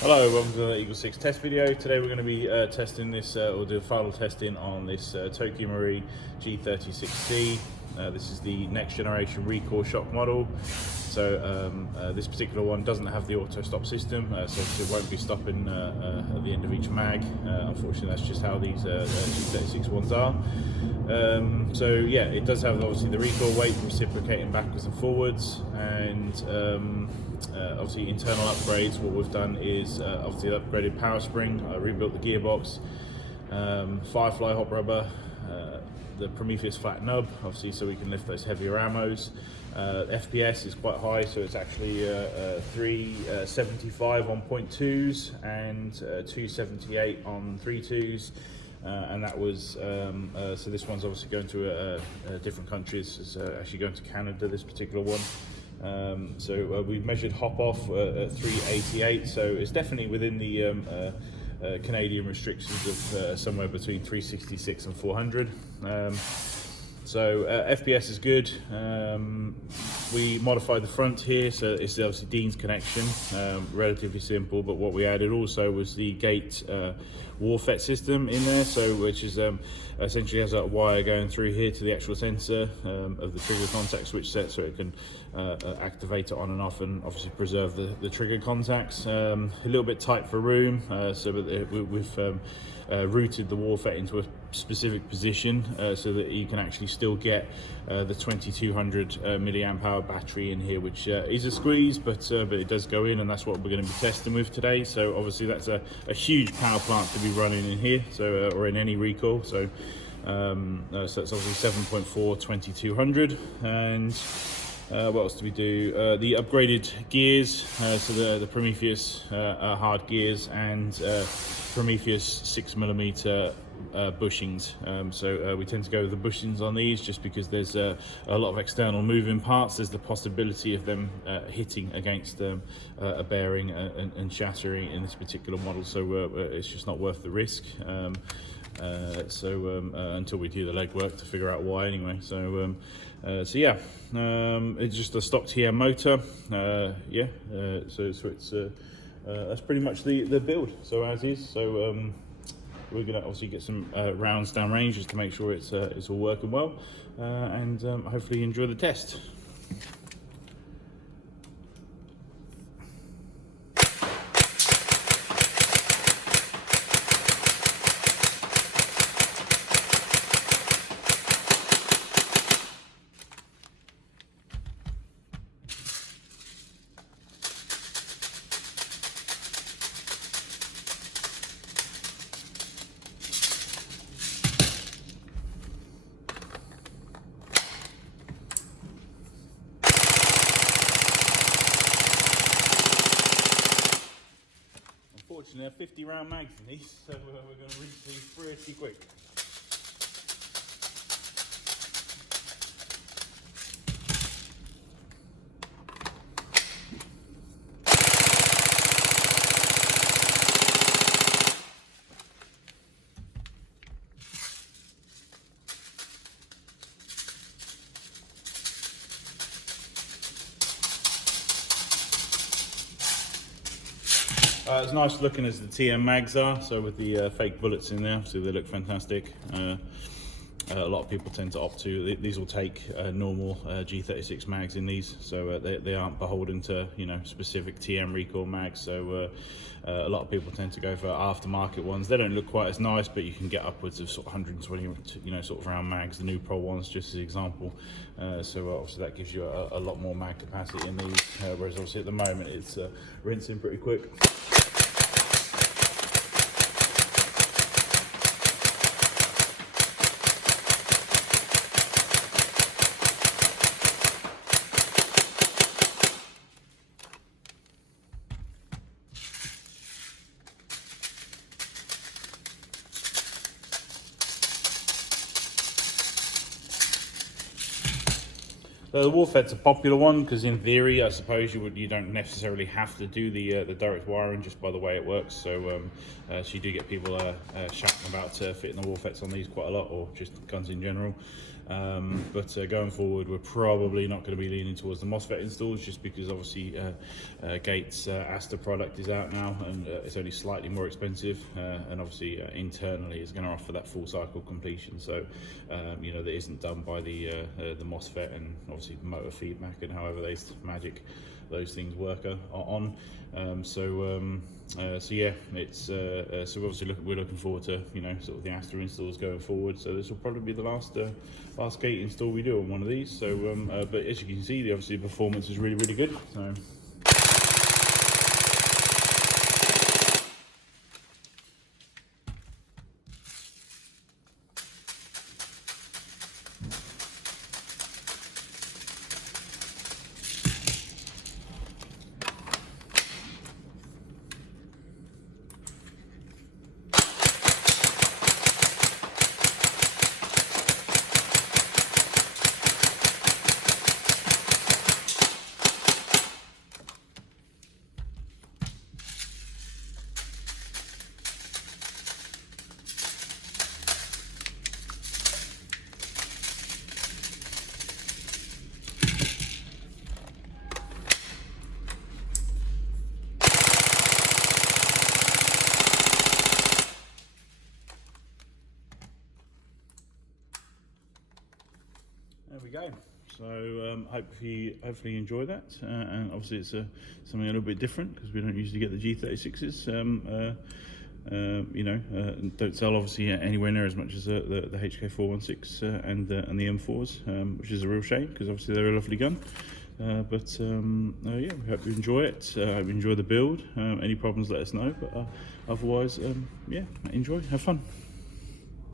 Hello, welcome to the EagleSix test video. Today we're going to be testing this, or do final testing on this Tokyo Marui G36C. This is the next generation recoil shock model. So this particular one doesn't have the auto stop system, so it won't be stopping at the end of each mag. Unfortunately, that's just how these G36 ones are. So yeah, it does have obviously the recoil weight reciprocating backwards and forwards, and obviously internal upgrades. What we've done is obviously upgraded power spring, rebuilt the gearbox, Firefly hot rubber, the Prometheus Flat Nub, obviously so we can lift those heavier ammos. FPS is quite high, so it's actually 375 on 0.2s and 278 on 3.2s. And that was so this one's obviously going to different countries. It's actually going to Canada, this particular one. So we've measured hop off at 388, so it's definitely within the Canadian restrictions of somewhere between 366 and 400. So FPS is good. We modified the front here, so it's obviously Dean's connection, relatively simple, but what we added also was the gate Warfet system in there, so which is essentially has a wire going through here to the actual sensor of the trigger contact switch set, so it can activate it on and off and obviously preserve the trigger contacts. A little bit tight for room, so we've routed the Warfet into a specific position so that you can actually still get the 2200 milliamp hour battery in here, which is a squeeze, but it does go in, and that's what we're going to be testing with today. So obviously that's a huge power plant to be running in here, so or in any recoil. So so that's obviously 7.4 2200. And what else do we do? The upgraded gears, so the Prometheus hard gears and Prometheus 6mm bushings. So we tend to go with the bushings on these just because there's a lot of external moving parts. There's the possibility of them hitting against a bearing and shattering in this particular model, so it's just not worth the risk. Until we do the legwork to figure out why anyway. So yeah, it's just a stock TM motor. So it's that's pretty much the build, so as is. So we're gonna obviously get some rounds down range just to make sure it's all working well, and hopefully enjoy the test. Unfortunately, there are 50 round mags in these, so we're going to reach these pretty quick. As nice looking as the TM mags are, so with the fake bullets in there, so they look fantastic. A lot of people tend to opt to, these will take normal G36 mags in these, so they aren't beholden to, you know, specific TM recoil mags. So a lot of people tend to go for aftermarket ones. They don't look quite as nice, but you can get upwards of sort of 120, you know, sort of round mags. The new Pro ones, just as an example. So obviously that gives you a lot more mag capacity in these, whereas obviously at the moment it's rinsing pretty quick. The Warfet's a popular one because in theory, I suppose you don't necessarily have to do the direct wiring just by the way it works. So so you do get people shouting about fitting the Warfets on these quite a lot, or just guns in general. But going forward, we're probably not going to be leaning towards the Mosfet installs, just because obviously Gates Asta product is out now, and it's only slightly more expensive, and obviously internally it's going to offer that full cycle completion. So you know, that isn't done by the Mosfet and obviously motor feedback and however those things work on. So yeah, it's so obviously we're looking forward to, you know, sort of the Asta installs going forward. So this will probably be the last gate install we do on one of these. So but as you can see, obviously the performance is really good. So there we go. So hopefully you enjoy that, and obviously it's something a little bit different because we don't usually get the G36s. You know, don't sell obviously anywhere near as much as the HK416 and the M4s, which is a real shame because obviously they're a lovely gun. Yeah, we hope you enjoy it. Hope you enjoy the build. Any problems, let us know. But otherwise, yeah, enjoy, have fun.